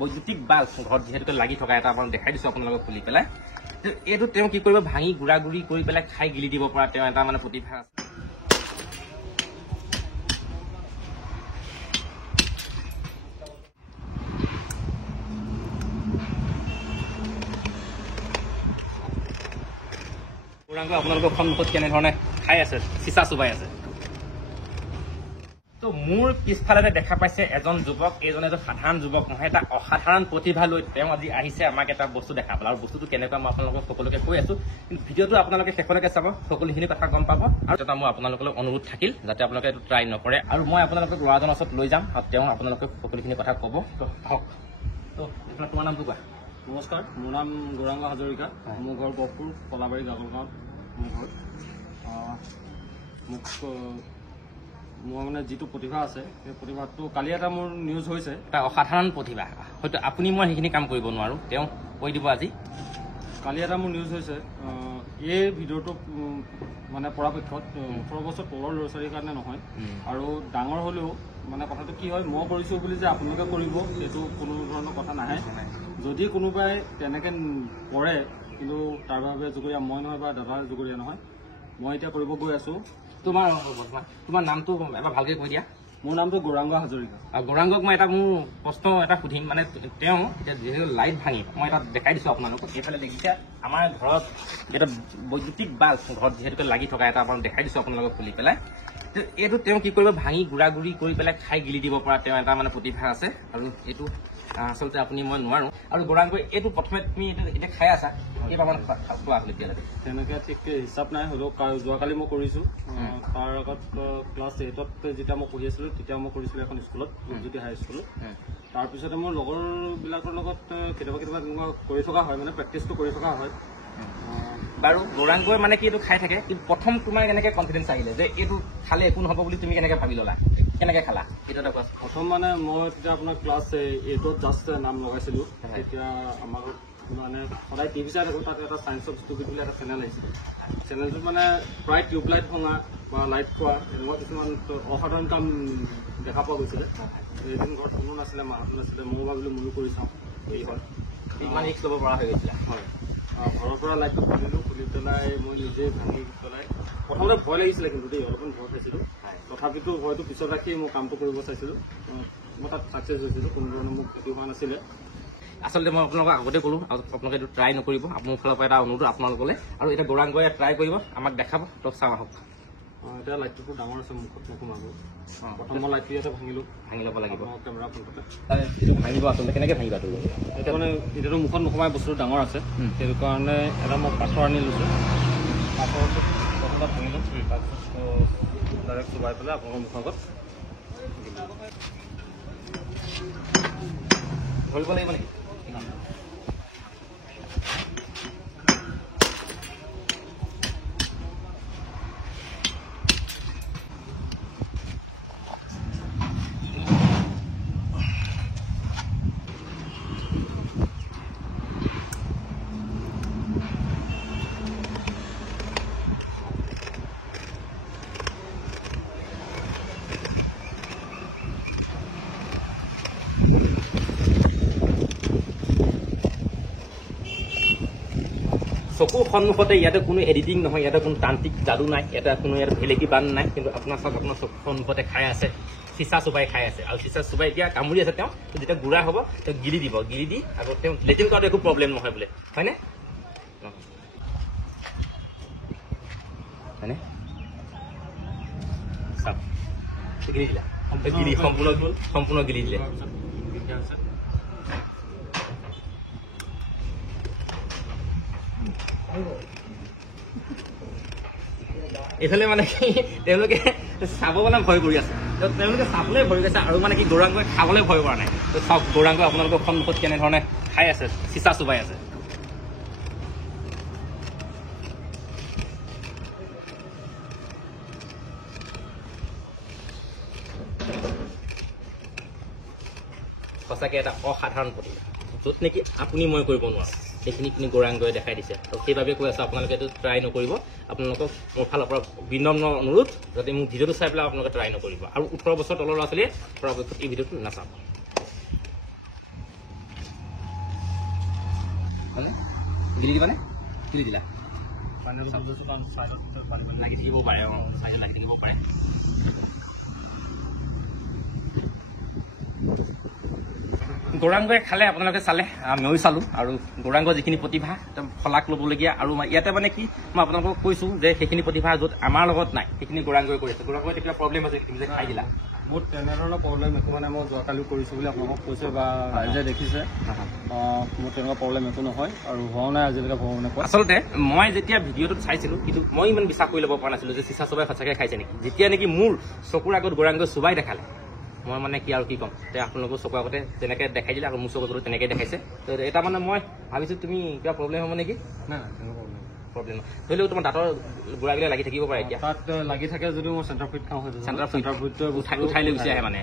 বৈদ্যুতিক বাল্ব ঘৰত যিহেতুকে লাগি থকা এটা আপোনাক দেখাই দিছোঁ আপোনালোকক খুলি পেলাই। এইটো তেওঁ কি কৰিব ভাঙি গুড়া গুড়ি কৰি পেলাই খাই গিলি দিব পৰা তেওঁ এটা মানে প্ৰতিভা আছে। গৌৰাংগ আপোনালোকৰ সন্মুখত কেনেধৰণে খাই আছে, চিচা চুবাই আছে। তো মোৰ পিছফালে দেখা পাইছে এজন যুৱক, এইজন এজন সাধাৰণ যুৱক নহয়, এটা অসাধাৰণ প্ৰতিভা লৈ তেওঁ আজি আহিছে আমাক এটা বস্তু দেখাবলৈ। আৰু বস্তুটো কেনেকুৱা মই আপোনালোকক সকলোকে কৈ আছো, কিন্তু ভিডিঅ'টো আপোনালোকে শেষলৈকে চাব, সকলোখিনি কথা গম পাব। আৰু এটা মোৰ আপোনালোকলৈ অনুৰোধ থাকিল যাতে আপোনালোকে এইটো ট্ৰাই নকৰে। আৰু মই আপোনালোকক ল'ৰাজনৰ ওচৰত লৈ যাম আৰু তেওঁ আপোনালোকে সকলোখিনি কথা ক'ব। হওক, তো তোমাৰ নামটো কোৱা। নমস্কাৰ, মোৰ নাম গৌৰাংগ হাজৰিকা। মোৰ ঘৰ গহপুৰ কলাবাৰী গাজলগাঁৱত মোৰ ঘৰ। মোৰ মানে যিটো প্ৰতিভা আছে সেই প্ৰতিভাটো কালি এটা মোৰ নিউজ হৈছে, এটা অসাধাৰণ প্ৰতিভা। হয়তো আপুনি মই সেইখিনি কাম কৰিব নোৱাৰোঁ, তেওঁ কৈ দিব আজি। কালি এটা মোৰ নিউজ হৈছে, এই ভিডিঅ'টো মানে পৰাপক্ষত 18 বছৰ তলৰ ল'ৰা ছোৱালীৰ কাৰণে নহয়, আৰু ডাঙৰ হ'লেও মানে কথাটো কি হয়, মই কৰিছোঁ বুলি যে আপোনালোকে কৰিব সেইটো কোনো ধৰণৰ কথা নাহে। যদি কোনোবাই তেনেকৈ কৰে কিন্তু তাৰ বাবে জগৰীয়া মই নহয় বা দাদাৰ জগৰীয়া নহয়, মই এতিয়া কৰিব গৈ আছোঁ। তোমাৰ নামটো এবাৰ ভালকৈ কৈ দিয়া। মোৰ নামটো গৌৰাংগ হাজৰিকা। আৰু গৌৰাংগক মই এটা মোৰ প্ৰশ্ন এটা সুধিম, মানে তেওঁ এতিয়া যিহেতু লাইট ভাঙি মই এটা দেখাই দিছোঁ আপোনালোকক। এইফালে দেখিছে আমাৰ ঘৰত এটা বৈদ্যুতিক বাল্ব ঘৰত যিহেতুকে লাগি থকা এটা আপোনাক দেখাই দিছোঁ আপোনালোকক খুলি পেলাই। এইটো তেওঁ কি কৰিব ভাঙি গুড়া গুড়ি কৰি পেলাই খাই গিলি দিব পৰা তেওঁ এটা মানে প্ৰতিভা আছে। আৰু এইটো আচলতে আপুনি মই নোৱাৰোঁ। আৰু গৌৰাংগ এইটো প্ৰথমে তুমি এতিয়া খাই আছা, কেইবাৰমান খোৱা হ'ল এতিয়ালৈকে? তেনেকৈ ঠিক হিচাপ নাই, হ'লেও যোৱাকালি মই কৰিছোঁ। তাৰ আগত ক্লাছ 8ত যেতিয়া মই পঢ়ি আছিলোঁ তেতিয়া মই কৰিছিলোঁ এখন স্কুলত, যদি হাইস্কুলত। তাৰপিছতে মোৰ লগৰবিলাকৰ লগত কেতিয়াবা কেতিয়াবা তেনেকুৱা কৰি থকা হয়, মানে প্ৰেক্টিচটো কৰি থকা হয় বাৰু। গৌৰাংগই মানে কি এইটো খাই থাকে, কিন্তু প্ৰথম তোমাৰ কেনেকৈ কনফিডেঞ্চ আহিলে যে এইটো খালে একো নহ'ব বুলি তুমি কেনেকৈ ভাবি ল'লা, কেনেকৈ খালা এইটো এটা কোৱা। প্ৰথম মানে মই তেতিয়া আপোনাৰ ক্লাছ 8ত জাষ্ট নাম লগাইছিলোঁ। তেতিয়া আমাৰ মানে সদায় টিভি চাই থাকোঁ, তাতে এটা ছায়েন্স অফ ষ্টুপিড বুলি এটা চেনেল আহিছিলে। চেনেলটোত মানে প্ৰায় টিউবলাইট ভঙা বা লাইট খোৱা এনেকুৱা কিছুমান অসাধাৰণ কাম দেখা পোৱা গৈছিলে। এদিন ঘৰত কোনো নাছিলে, মাহঁতো নাছিলে, মই ভাবিলোঁ ময়ো কৰি চাওঁ এই হয়, ইমান ৰিস্ক ল'ব পৰা হৈ গৈছিলে। হয়, ঘৰৰ পৰা লাইটটো খুলিলোঁ, খুলি পেলাই মই নিজে ভাঙি পেলাই প্ৰথমতে ভয় লাগিছিলে, কিন্তু দেই অলপমান ভয় খাইছিলোঁ। তথাপিতো হয়তো পিছত ৰাখি মই কামটো কৰিব চাইছিলোঁ। মই তাত ছাকচেছ হৈছিলোঁ, কোনো ধৰণৰ মোক ক্ষতি হোৱা নাছিলে। আচলতে মই আপোনালোকক আগতে ক'লোঁ, আপোনালোকে এইটো ট্ৰাই নকৰিব, মোৰ ফালৰ পৰা এটা অনুৰোধ আপোনালোকলৈ। আৰু এতিয়া গৌৰাংগই ট্ৰাই কৰিব, আমাক দেখাব, তো চাওঁ আহক। এতিয়া লাইটটো ডাঙৰ আছে, মুখত নোসোমাব। প্ৰথম মই লাইটটো ইয়াতে ভাঙি ল'ব লাগিব কেমেৰা ফোনতে। ভাঙিব আচলতে কেনেকৈ ভাঙিবা তুমি? এতিয়া মানে এতিয়াতো মুখত নোসোমাই, বস্তুটো ডাঙৰ আছে, সেইটো কাৰণে এটা মই পাথৰ আনি লৈছোঁ। পাথৰটো প্ৰথমতে ভাঙিলোঁ, তাৰপিছত ডাইৰেক্ট চুবাই পেলাই আপোনালোকৰ মুখৰ আগত ধৰিব লাগিব নেকি? চকুৰ সন্মুখতে ইয়াতে কোনো এডিটিং নহয়, ইয়াতে কোনো তান্ত্ৰিক যাদু নাই, ইয়াতে কোনো ইয়াত ভেলেকি বান নাই, কিন্তু আপোনাৰ চাওক আপোনাৰ চকুৰ সন্মুখতে খাই আছে, চিচা চুবাই খাই আছে। আৰু চিচা চুবাই এতিয়া কামুৰি আছে, তেওঁ যেতিয়া গুড়া হ'ব তেওঁ গিলি দিব, গিলি দি আকৌ তেওঁ লেট্ৰিন কৰাটো একো প্ৰব্লেম নহয় বোলে, হয়নে? হয়নে? চাওক গিলি দিলা, গিলি সম্পূৰ্ণ গিলি দিলে। এইফালে মানে কি তেওঁলোকে চাবলৈ ভয় কৰি আছে, তেওঁলোকে চাবলৈ ভয় কৰিছে, আৰু মানে কি গৌৰাংগই খাবলৈ ভয় কৰা নাই। তো চাওক গৌৰাংগ আপোনালোকৰ সন্মুখত কেনেধৰণে খাই আছে, চিচা চুবাই আছে। সঁচাকৈ এটা অসাধাৰণ প্ৰতিভা, য'ত নেকি আপুনি মই কৰিব নোৱাৰোঁ, সেইখিনি আপুনি গৌৰাংগই দেখাই দিছে। তো সেইবাবে কৈ আছোঁ আপোনালোকে এইটো ট্ৰাই নকৰিব। আপোনালোকক মোৰ ফালৰ পৰা বিনম্ৰ অনুৰোধ, যাতে মোৰ ভিডিঅ'টো চাই পেলাই আপোনালোকে ট্ৰাই নকৰিব। আৰু 18 বছৰ তলৰ ল'ৰা ছোৱালীয়ে পৰাপক্ষত এই ভিডিঅ'টো নাচাব। গিলি দিবানে গিলি দিলা পানীটো বুজিছোঁ কাৰণ চাইডত লাগি থাকিব পাৰে চাইডত লাগি থাকিব পাৰে গৌৰাংগই খালে আপোনালোকে চালে ময়ো চালোঁ আৰু গৌৰাংগৰ যিখিনি প্ৰতিভা শলাগ ল'বলগীয়া আৰু ইয়াতে মানে কি মই আপোনালোকক কৈছোঁ যে সেইখিনি প্ৰতিভা য'ত আমাৰ লগত নাই সেইখিনি গৌৰাংগই কৰিছে গৌৰাংগৰ কিবা প্ৰব্লেম আছে তুমি যে খাই দিলা মোৰ তেনেধৰণৰ প্ৰব্লেম একো মানে মই যোৱাকালি কৰিছোঁ বুলি আপোনালোকক কৈছে বা ৰাইজে দেখিছে মোৰ তেনেকুৱা প্ৰব্লেম একো নহয় আৰু হোৱাও নাই আজিলৈকে ভগৱানে কোৱা আচলতে মই যেতিয়া ভিডিঅ'টোত চাইছিলোঁ কিন্তু মই ইমান বিশ্বাস কৰি ল'ব পৰা নাছিলোঁ যে চিচা চুবাই সঁচাকৈ খাইছে নেকি যেতিয়া নেকি মোৰ চকুৰ আগত গৌৰাংগই চুবাই দেখালে মই মানে কি আৰু কি ক'ম তে আপোনালোকৰ চকুৰ আগতে যেনেকৈ দেখাই দিলে আৰু মোৰ চকুৰ আগতো তেনেকৈ দেখাইছে তো এটা মানে মই ভাবিছোঁ তুমি কিবা প্ৰব্লেম হ'ব নেকি নাই তেনেকুৱা প্ৰব্লেম ধৰি লওক তোমাৰ দাঁতৰ গোড়াবিলাক লাগি থাকিব পাৰে এতিয়া তাত লাগি থাকে যদিও মই চেণ্টাৰ ফ্ৰুইট খাওঁ সেইটো চেণ্টাৰ ফ্ৰুইটটোৱে উঠাই লৈ গুচি আহে মানে